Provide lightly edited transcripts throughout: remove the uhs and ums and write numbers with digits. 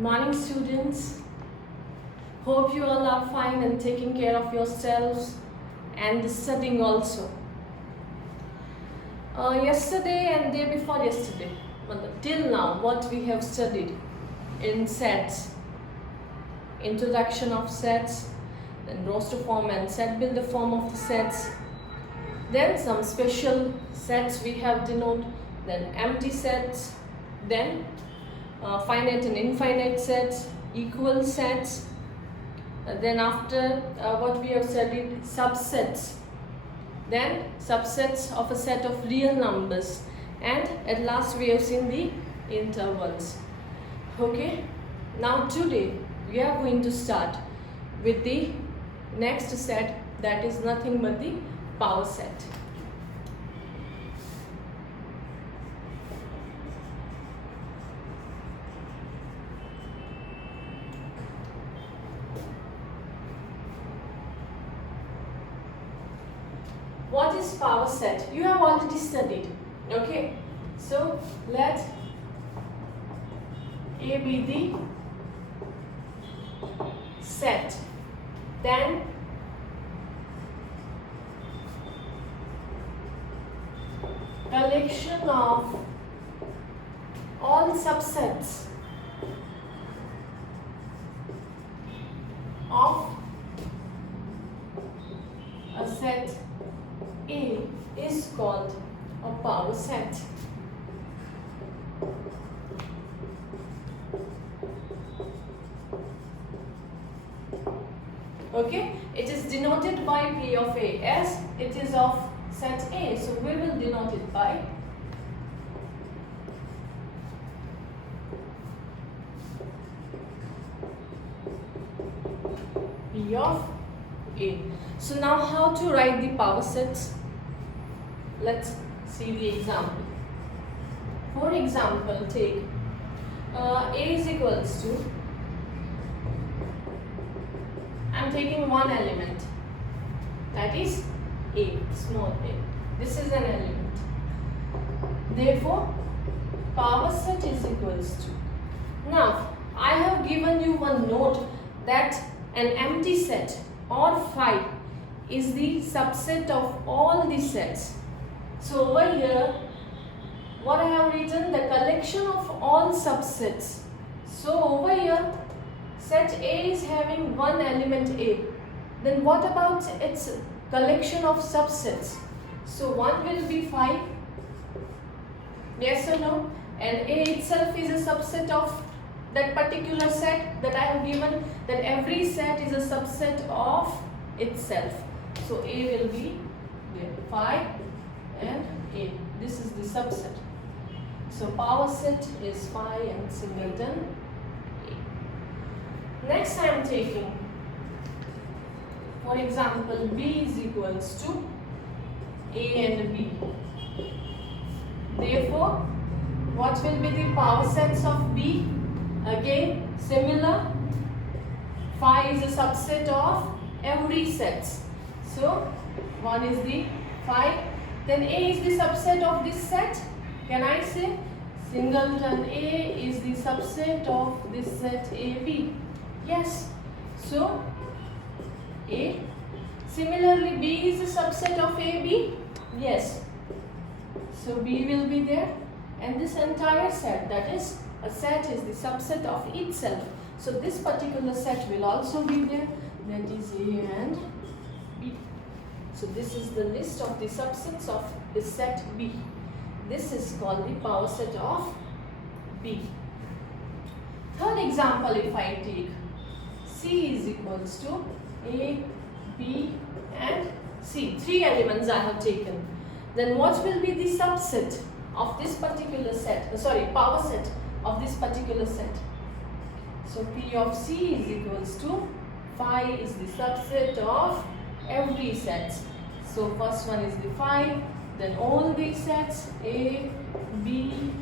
Morning students, hope you all are fine and taking care of yourselves and studying also. Yesterday and day before yesterday, till now what we have studied in sets, introduction of sets, then roster form and set builder form of the sets, then some special sets we have denoted, then empty sets, then finite and infinite sets, equal sets, then after what we have studied, subsets, then subsets of a set of real numbers, and at last we have seen the intervals. Okay, now today we are going to start with the next set, that is nothing but the power set. What is power set? You have already studied. Okay, so let A be the set, then collection of all subsets of a set A is called a power set. Okay, it is denoted by P of A as it is of set A, so we will denote it by P of A. So now how to write the power sets? Let's see the example. For example, take A is equals to, I am taking one element, that is A, small a. This is an element. Therefore, power set is equals to. Now, I have given you one note that an empty set or phi is the subset of all the sets. So over here, what I have written, the collection of all subsets. So over here, set A is having one element A. Then what about its collection of subsets? So one will be phi. Yes or no? And A itself is a subset of that particular set that I have given, that every set is a subset of itself. So A will be there, phi and A. This is the subset. So power set is phi and singleton A. Next I am taking, for example, B is equals to A and B. Therefore, what will be the power sets of B? Again, similar. Phi is a subset of every sets. So, one is the phi. Then A is the subset of this set. Can I say? Singleton A is the subset of this set AB. Yes. So, A. Similarly, B is a subset of AB. Yes. So, B will be there. And this entire set, that is, a set is the subset of itself. So, this particular set will also be there. That is A and B. So, this is the list of the subsets of the set B. This is called the power set of B. Third example, if I take C is equals to A, B and C. Three elements I have taken. Then what will be the subset of this particular set? Power set of this particular set. So P of C is equals to phi is the subset of every set. So first one is the phi, then all these sets A, B,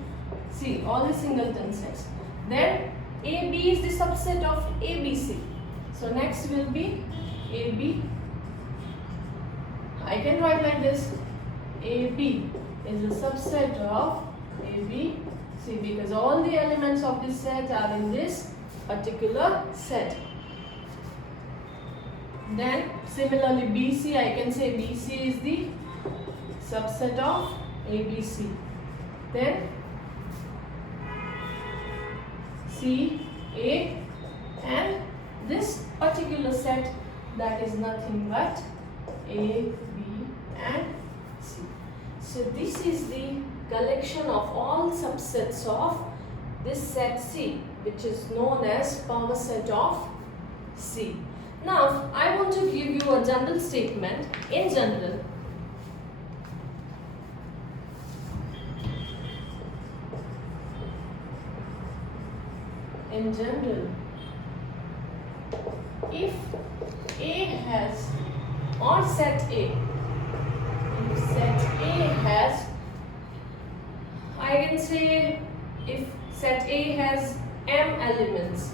C, all the singleton sets. Then AB is the subset of ABC. So next will be AB. I can write like this. AB is a subset of ABC because all the elements of this set are in this particular set. Then similarly BC, I can say BC is the subset of ABC. Then C, A, and this particular set, that is nothing but A, B and C. So this is the collection of all subsets of this set C, which is known as power set of C. Now I want to give you a general statement. In general, if A has, or set A, if set A has, I can say if set A has m elements,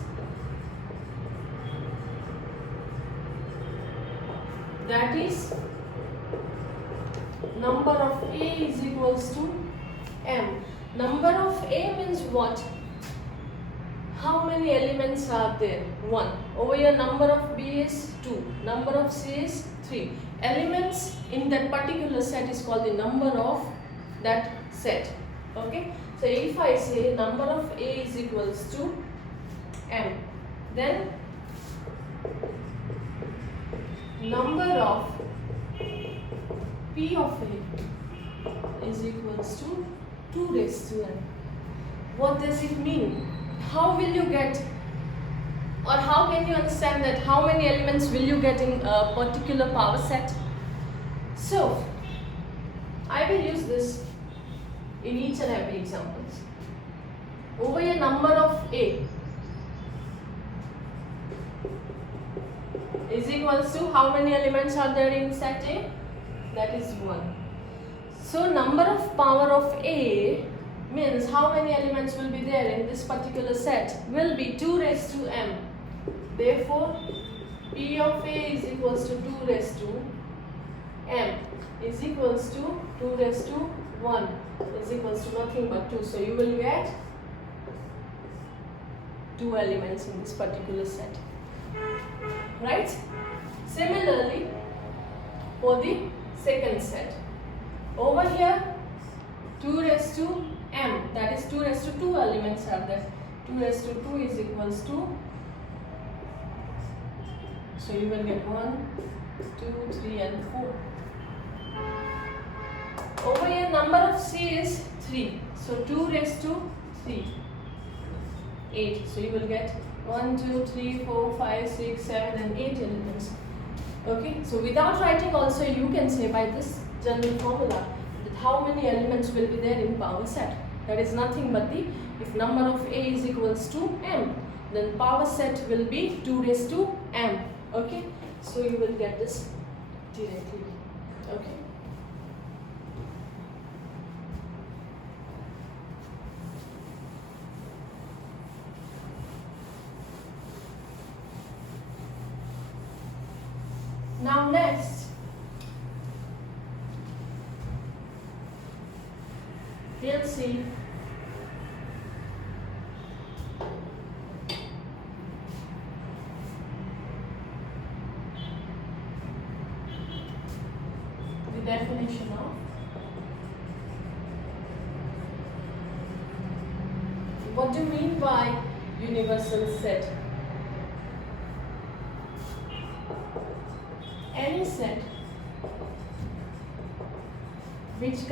that is number of A is equals to m. Number of A means what? How many elements are there? 1. Over here number of B is 2. Number of C is 3. Elements in that particular set is called the number of that set. Okay. So if I say number of A is equals to m, then number of P of A is equals to 2 raised to n. What does it mean? How will you get, or how can you understand that how many elements will you get in a particular power set? So I will use this in each and every examples. Over here number of A is equals to how many elements are there in set A? That is 1. So number of power of A means how many elements will be there in this particular set will be 2 raised to m. Therefore P of A is equals to 2 raised to m is equals to 2 raised to 1 is equals to nothing but 2. So you will get 2 elements in this particular set, right? Similarly for the second set, over here 2 raised to m, that is 2 raised to 2 elements are there. 2 raised to 2 is equals to, so you will get 1, 2, 3 and 4. Over here number of C is 3, so 2 raised to 3, 8. So you will get 1, 2, 3, 4, 5, 6, 7 and 8 elements. Okay, so without writing also you can say by this general formula that how many elements will be there in power set. That is nothing but the, if number of A is equals to m, then power set will be 2 raised to m. Okay, so you will get this directly. Okay. Now next, we'll see the definition of what do you mean by universal set. Any set which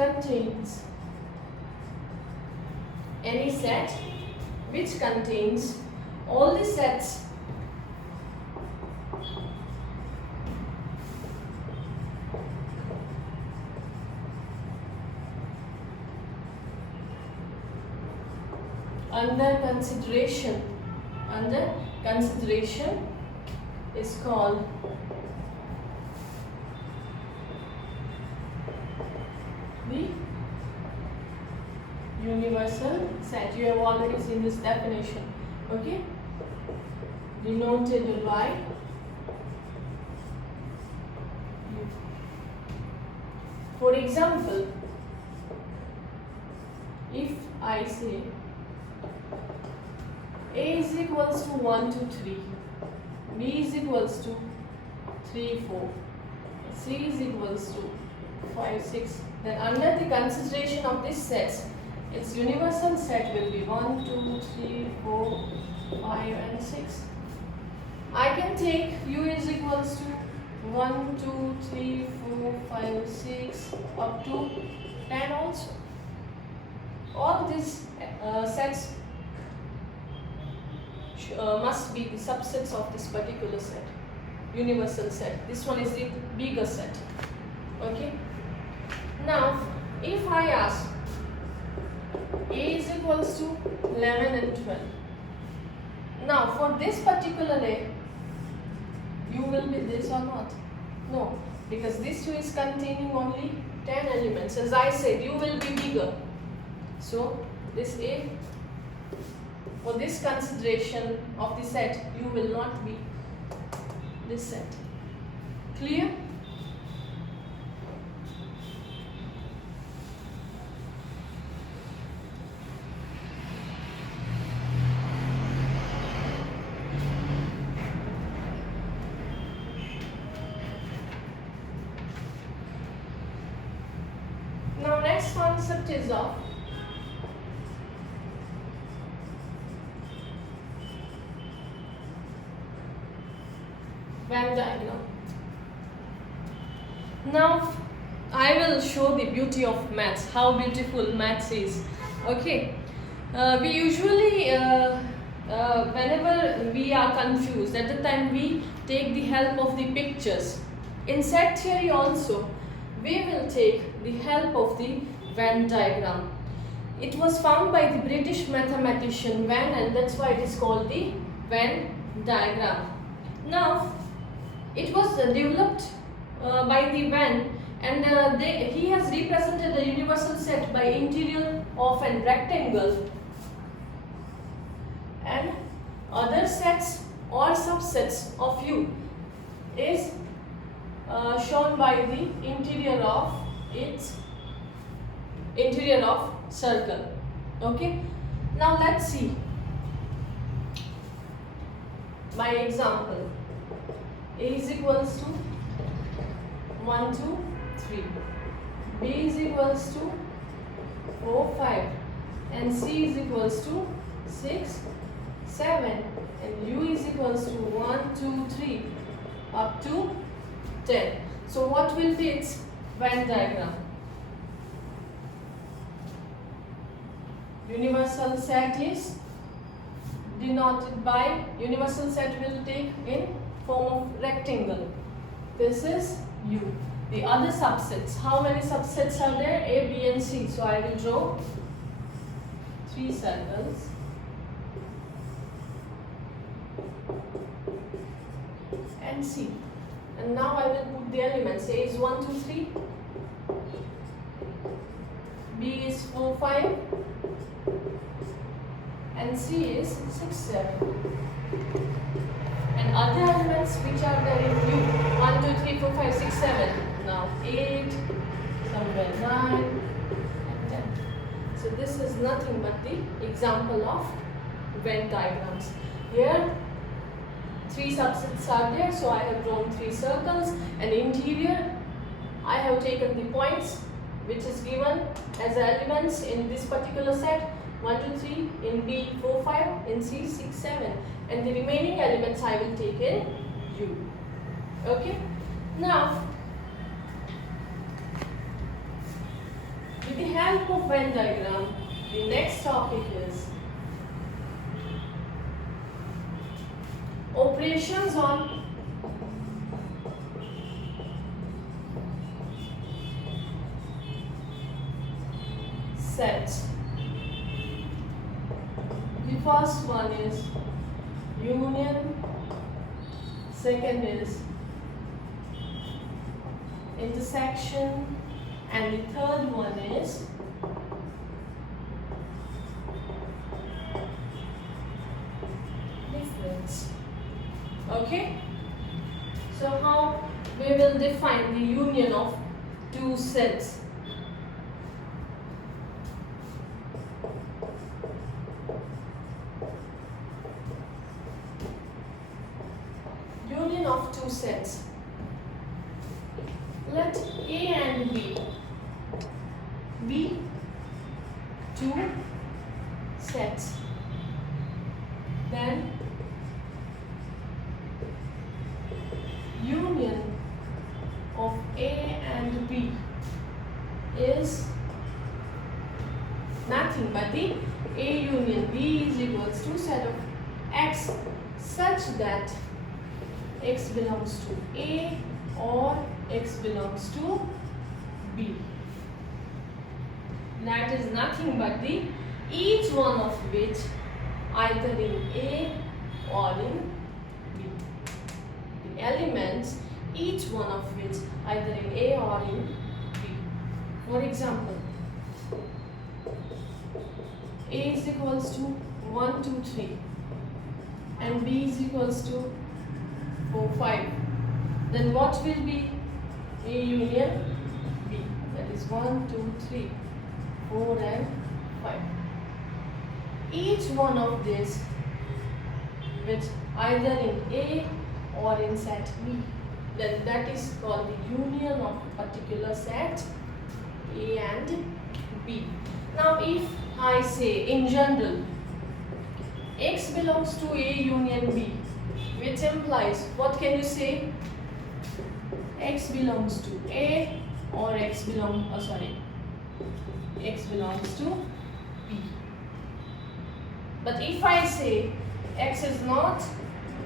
contains all the sets under consideration is called the universal set. You have already seen this definition, okay, denoted by U. For example, if I say A is equals to 1, 2, 3. B is equals to 3, 4. C is equals to 5, 6. Then under the consideration of these sets, its universal set will be 1, 2, 3, 4, 5 and 6. I can take U is equals to 1, 2, 3, 4, 5, 6 up to 10 also. All these sets must be the subsets of this particular set, universal set. This one is the bigger set. Okay. Now, if I ask A is equals to 11 and 12. Now, for this particular A, U will be this or not? No, because this U is containing only 10 elements. As I said, U will be bigger. So, this A, for this consideration of the set, U will not be this set. Clear? Now next concept is of Venn diagram. Now I will show the beauty of maths, how beautiful maths is. Okay, we usually whenever we are confused, at the time we take the help of the pictures. In set theory also, we will take the help of the Venn diagram. It was found by the British mathematician Venn, and that's why it is called the Venn diagram. Now, it was developed by the Venn, and he has represented the universal set by interior of a rectangle, and other sets or subsets of U is shown by the interior of circle. Okay, now let's see by example. A is equals to 1, 2, 3. B is equals to 4, 5. And C is equals to 6, 7. And U is equals to 1, 2, 3 up to 10. So what will be its Venn diagram? Universal set is denoted by, universal set will take in form of rectangle. This is U. The other subsets, how many subsets are there? A, B and C. So I will draw 3 circles. And C. And now I will put the elements. A is 1, 2, 3. B is 4, 5. And C is 6, 7. And other elements which are there in U, 1, 2, 3, 4, 5, 6, 7. Now 8, somewhere 9, and 10. So this is nothing but the example of Venn diagrams. Here 3 subsets are there, so I have drawn 3 circles, and interior I have taken the points which is given as elements in this particular set, 1, 2, 3, in B 4, 5, in C 6, 7, and the remaining elements I will take in U. Okay. Now, with the help of Venn diagram, the next topic is operations on sets. The first one is union, second is intersection, and the third one is difference. Okay, so how we will define the union of 2 sets? two sets. Let A and B be two sets. Then union of A and B is nothing but the A union B is equals to set of X such that X belongs to A or X belongs to B. That is nothing but the each one of which either in A or in B. The elements each one of which either in A or in B. For example, A is equals to 1, 2, 3 and B is equals to 4, 5. Then what will be A union B? That is 1, 2, 3, 4 and 5. Each one of these which either in A or in set B, then that is called the union of a particular set A and B. Now if I say in general X belongs to A union B, which implies, what can you say? X belongs to A or X belongs to B. But if I say X is not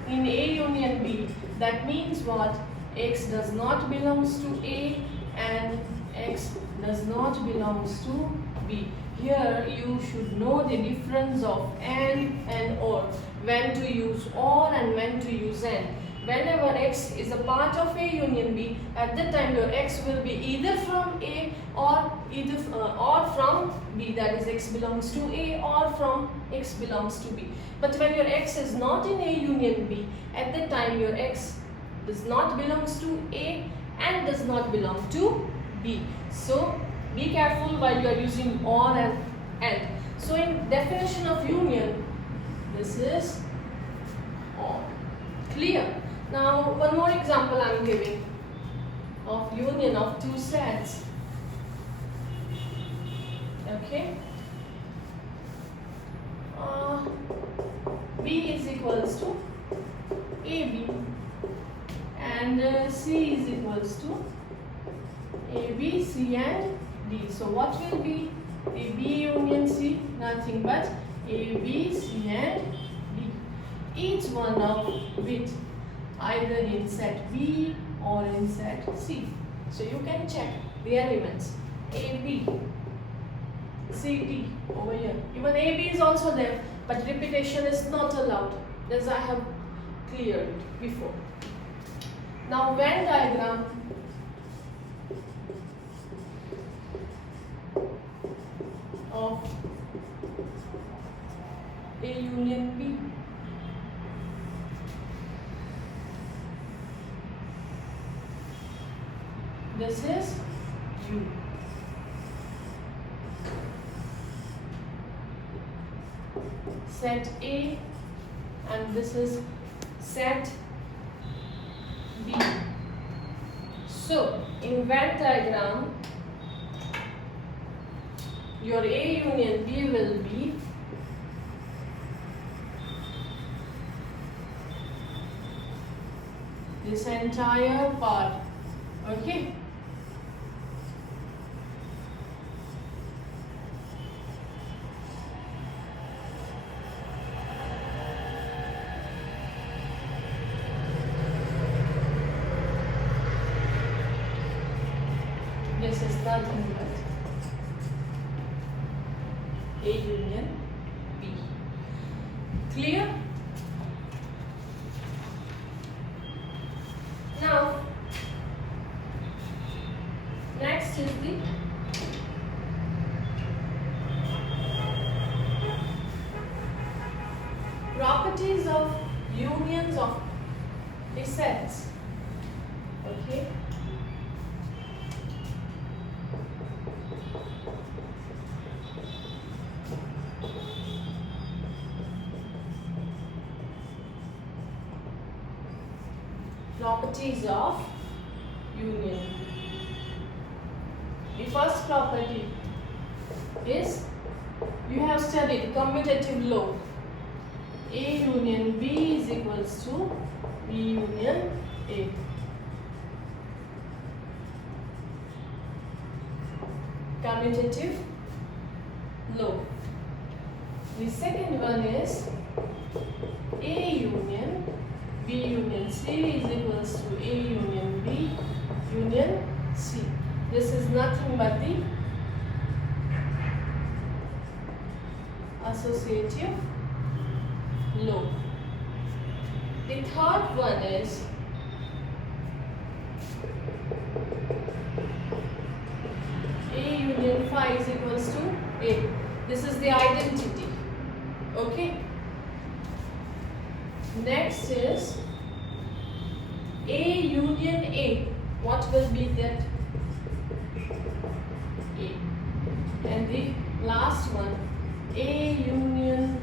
in A union B, that means what? X does not belongs to A and X does not belongs to B. Here you should know the difference of and or, when to use or and when to use and. Whenever X is a part of A union B, at that time your X will be either from A or from B, that is X belongs to A or from X belongs to B. But when your X is not in A union B, at that time your X does not belongs to A and does not belong to B. So be careful while you are using or and. So in definition of union, this is or. Clear? Now one more example I am giving of union of two sets. Okay. B is equals to AB and C is equals to AB, C and D. So what will be AB union C? Nothing but AB, C and D. Each one of which either in set B or in set C. So you can check the elements AB, CD over here. Even AB is also there, but repetition is not allowed, as I have cleared it before. Now Venn diagram of A union B. This is U. Set A and this is set B. So in Venn diagram, your A union B will be this entire part. Okay. This is nothing but A union B. Clear? Now, next is the properties of unions of the sets. Okay. Properties of union. The first property is, you have studied commutative law. A union B is equals to B union A. Commutative law. The second one is A union B union C is equals to A union B union C. This is nothing but the associative law. The third one is A union phi is equals to A. This is the identity. Okay. Next is A union A. What will be that? A. And the last one, A union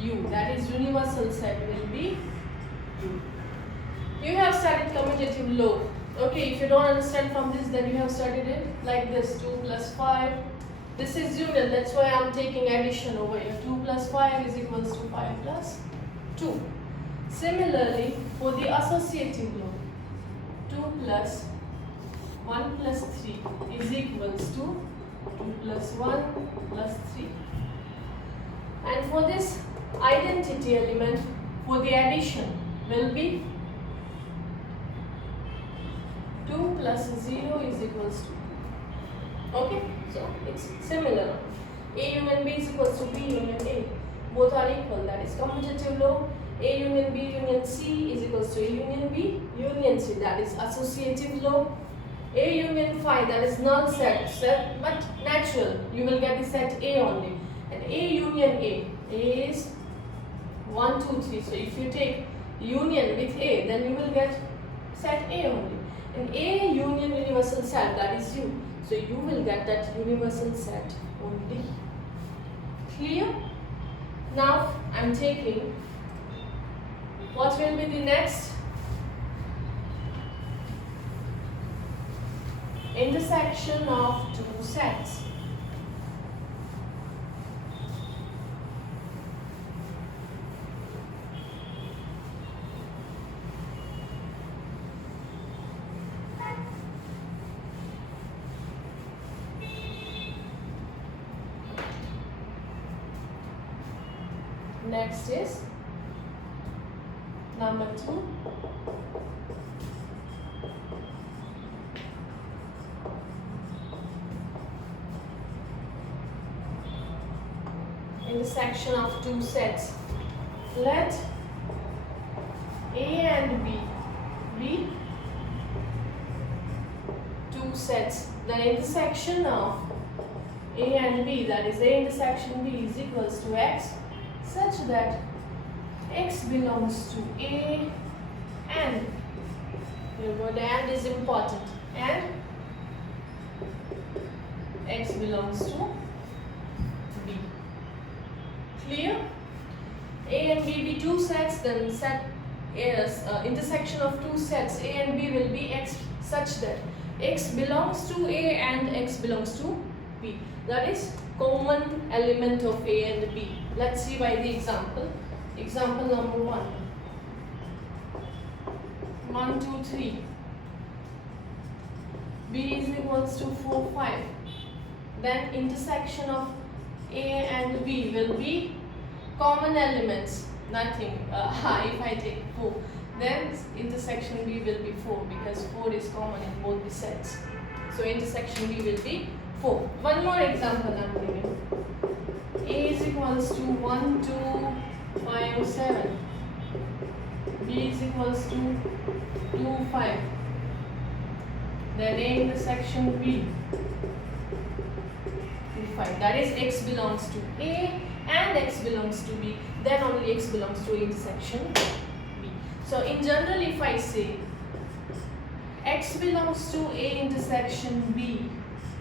U. That is universal set will be U. You have studied commutative law. Okay, if you don't understand from this, then you have studied it like this, 2 plus 5. This is union, that's why I am taking addition over here. 2 plus 5 is equals to 5 plus 2. Similarly, for the associative law, 2 plus 1 plus 3 is equals to 2 plus 1 plus 3. And for this identity element, for the addition will be 2 plus 0 is equals to. Okay, so it's similar. A union B is equals to B union A. Both are equal, that is commutative law. A union B union C is equals to A union B union C, that is associative law. A union phi, that is null set, but natural, you will get the set A only. And A union A is 1, 2, 3. So if you take union with A, then you will get set A only. And A union universal set, that is U. So you will get that universal set only. Clear? Now I am taking, what will be the next? Intersection of two sets. Next is number 2. Intersection of two sets. Let A and B be two sets. The intersection of A and B, that is A intersection B, is equals to X, such that X belongs to A and, remember the and is important, and X belongs to B. Clear? A and B be two sets, then set is intersection of two sets A and B will be X such that X belongs to A and X belongs to B. That is common element of A and B. Let's see by the example. Example number 1. 1, 2, 3. B is equals to 4, 5. Then intersection of A and B will be common elements. Nothing. If I take 4, then intersection B will be 4 because 4 is common in both the sets. So intersection B will be 4. One more example I am giving. A is equals to 1, 2, 5, 7. B is equals to 2, 5. Then A intersection B, 2, 5. That is X belongs to A and X belongs to B. Then only X belongs to A intersection B. So in general, if I say X belongs to A intersection B,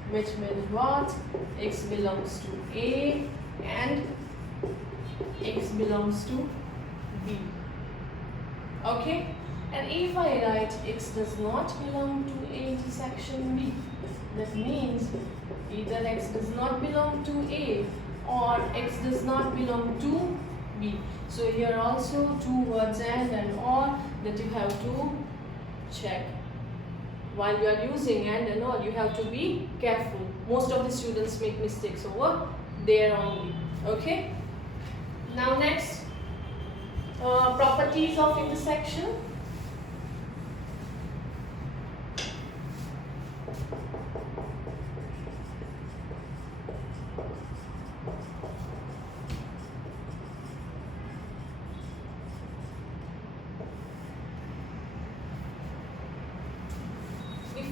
which means what? X belongs to A and X belongs to B. Okay? And if I write x does not belong to A intersection B, that means either x does not belong to A or x does not belong to B. So here also two words and or that you have to check. While you are using and all, you have to be careful. Most of the students make mistakes over there only. Okay? Now next, properties of intersection.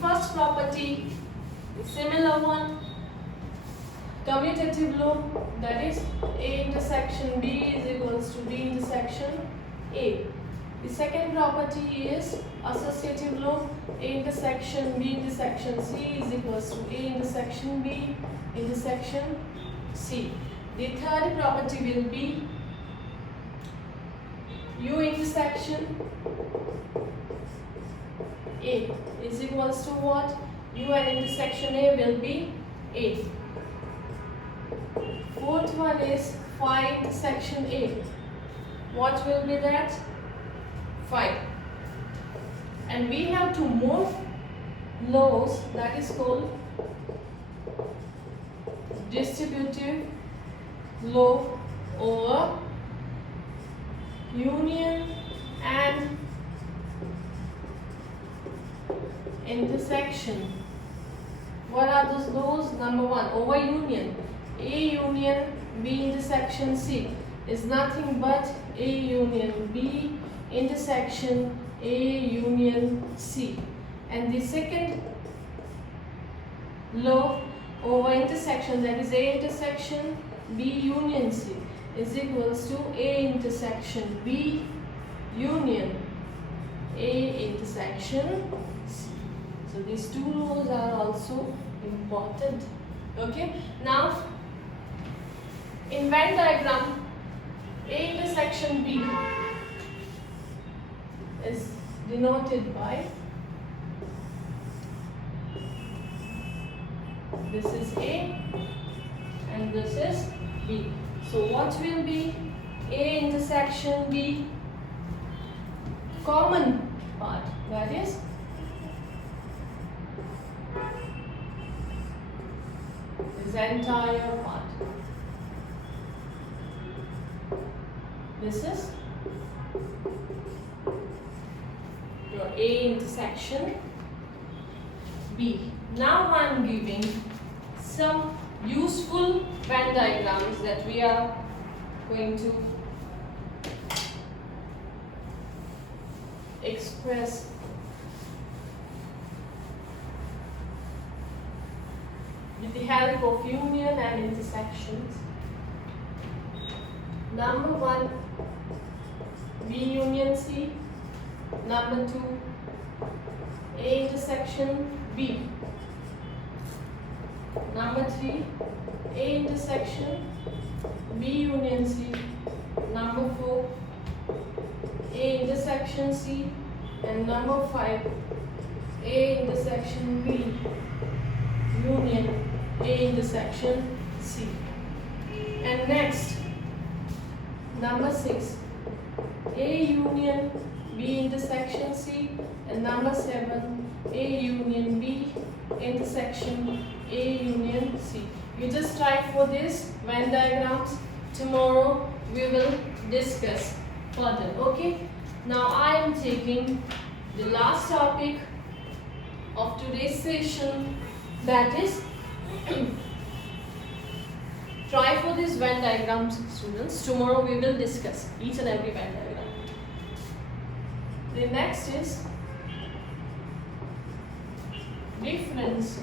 First property, similar one, commutative law, that is A intersection B is equals to B intersection A. The second property is associative law, A intersection B intersection C is equals to A intersection B intersection C. The third property will be U intersection A is equals to what? U and intersection A will be A. Fourth one is phi intersection A. What will be that? Phi. And we have two more laws, that is called distributive law over union and intersection. What are those laws? Number one, over union. A union B intersection C is nothing but A union B intersection A union C. And the second law over intersection, that is A intersection B union C, is equals to A intersection B union A intersection C. So these two laws are also important. Okay. Now in Venn diagram, A intersection B is denoted by this is A and this is B. So what will be A intersection B? Common part, that is this entire part. This is your A intersection B. Now I am giving some useful Venn diagrams that we are going to express with the help of union and intersections. Number one, B union C. Number two, A intersection B. Number three, A intersection B union C. Number four, A intersection C. And number five, A intersection B union A intersection C. And next, number 6, A union B intersection C. And number 7, A union B intersection A union C. You just try for this Venn diagrams. Tomorrow we will discuss further. Okay. Now I am taking the last topic of today's session, that is try for these Venn diagrams, students. Tomorrow we will discuss each and every Venn diagram. The next is difference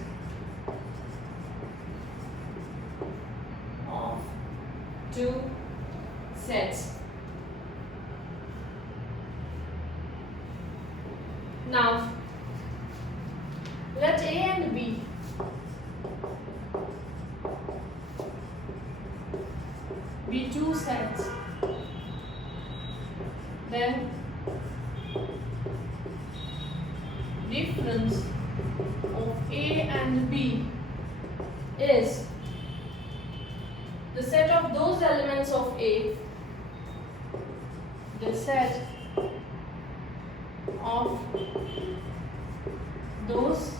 of two sets. Now let A and B be two sets. Then difference of A and B is the set of those elements of A, the set of those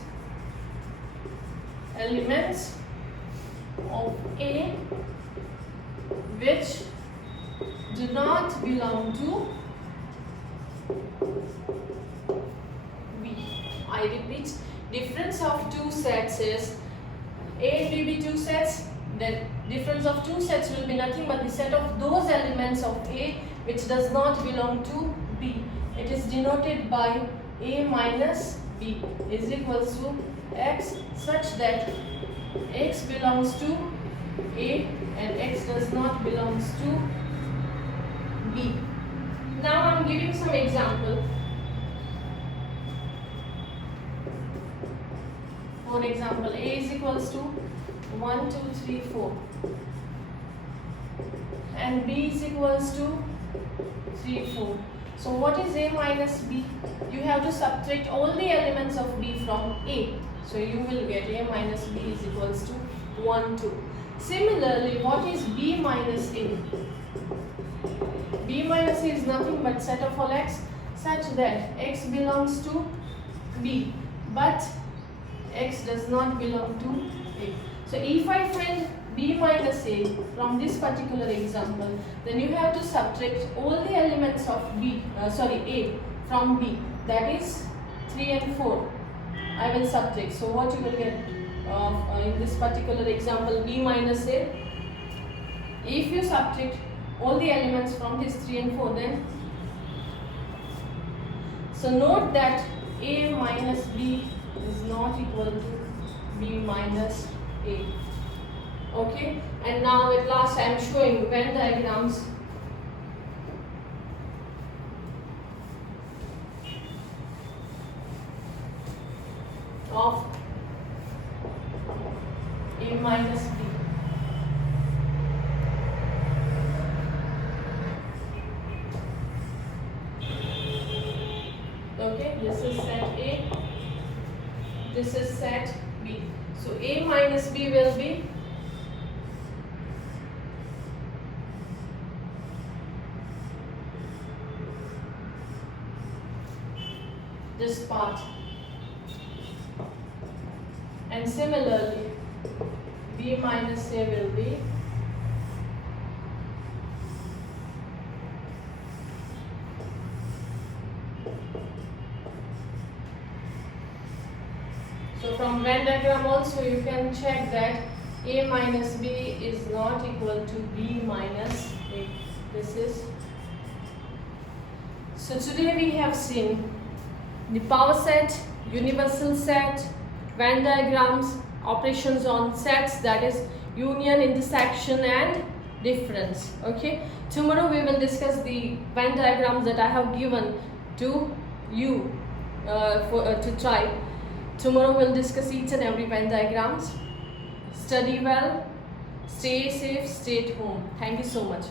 elements of A which do not belong to B. I repeat, difference of two sets is A and B be two sets, then difference of two sets will be nothing but the set of those elements of A which does not belong to B. It is denoted by A minus B is equals to X such that X belongs to A and X does not belongs to B. Now I am giving some example. For example, A is equals to 1, 2, 3, 4 and B is equals to 3, 4. So what is A minus B? You have to subtract all the elements of B from A. So you will get A minus B is equals to 1, 2. Similarly, what is B minus A? B minus A is nothing but set of all X such that X belongs to B but X does not belong to A. So if I find B minus A from this particular example, then you have to subtract all the elements of A from B, that is 3 and 4. I will subtract. So what you will get in this particular example, B minus A, if you subtract all the elements from this 3 and 4, then so note that A minus B is not equal to B minus A. Okay, and now at last I am showing Venn diagrams of A minus B. Okay, this is set A, this is set B. So A minus B will be this part, and similarly B minus A will be so from Venn diagram also you can check that A minus B is not equal to B minus A. This is so today we have seen the power set, universal set, Venn diagrams, operations on sets, that is union, intersection and difference. Okay, tomorrow we will discuss the Venn diagrams that I have given to you to try. Tomorrow we'll discuss each and every Venn diagrams. Study well, stay safe, stay at home. Thank you so much.